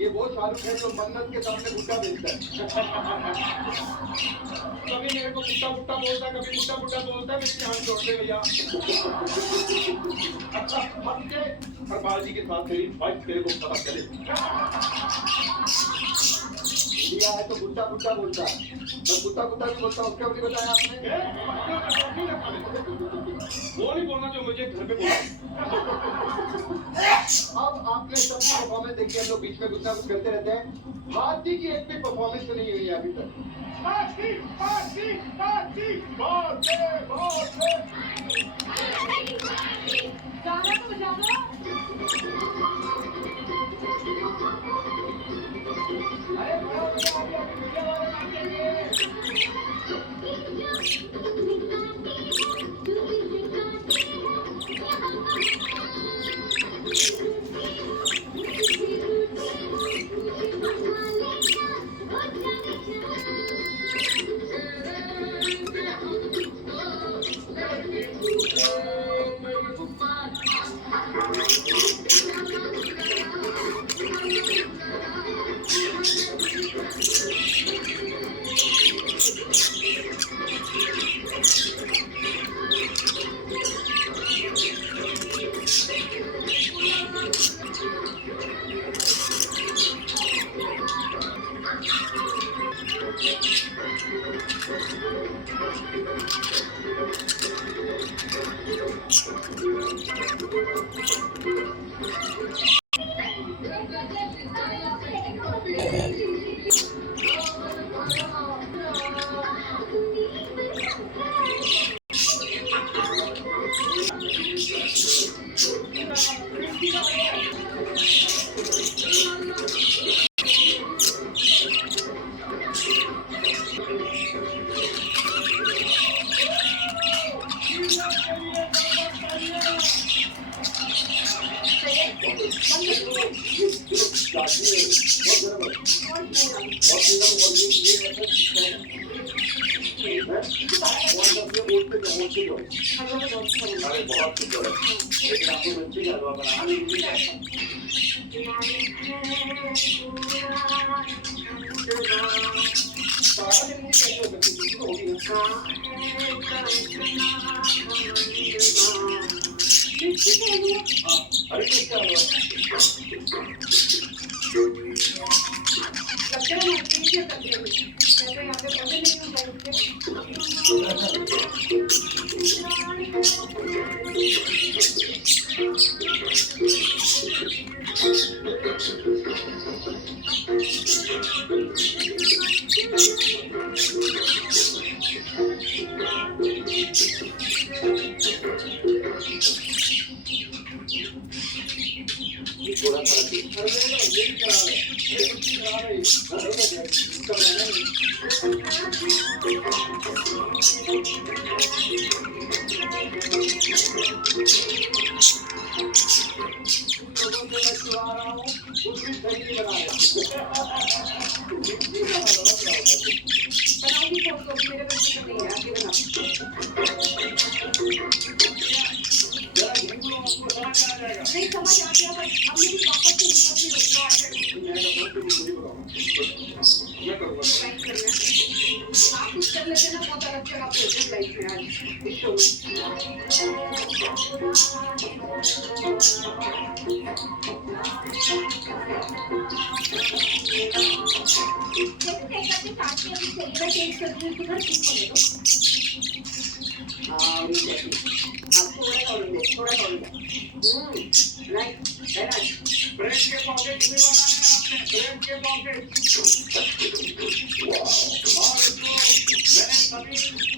ये वो शाहरुख है जो मन्नत के सामने गुड्डा बेचता है। कभी मेरे को गुड्डा गुड्डा बोलता है, कभी गुड्डा गुड्डा बोलता है, मेरी हाथ जोड़ दे भैया। और बाजी के साथ तेरी फाइट तेरे को पता चले। इंडिया है तो गुड्डा गुड्डा बोलता है, मैं गुड्डा गुड्डा भी बोलता हूँ। क्या बताया आपने? वो नहीं बोलना जो मुझे घर पे बोला। अब आपने सबकी परफॉर्मेंस देखी, हम लोग बीच में कुछ ना कुछ करते रहते हैं। हाथी की एक भी परफॉर्मेंस तो नहीं हुई है अभी तक। हाथी हाथी हाथी बाते बाते गाना तो बजा दो। अरे बहुत मजा आ गया, मीडिया वाले नाचेंगे।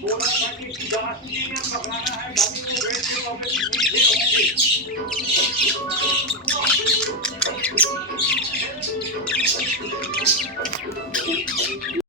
बोला था कि 10 मिलियन पकड़ाना है।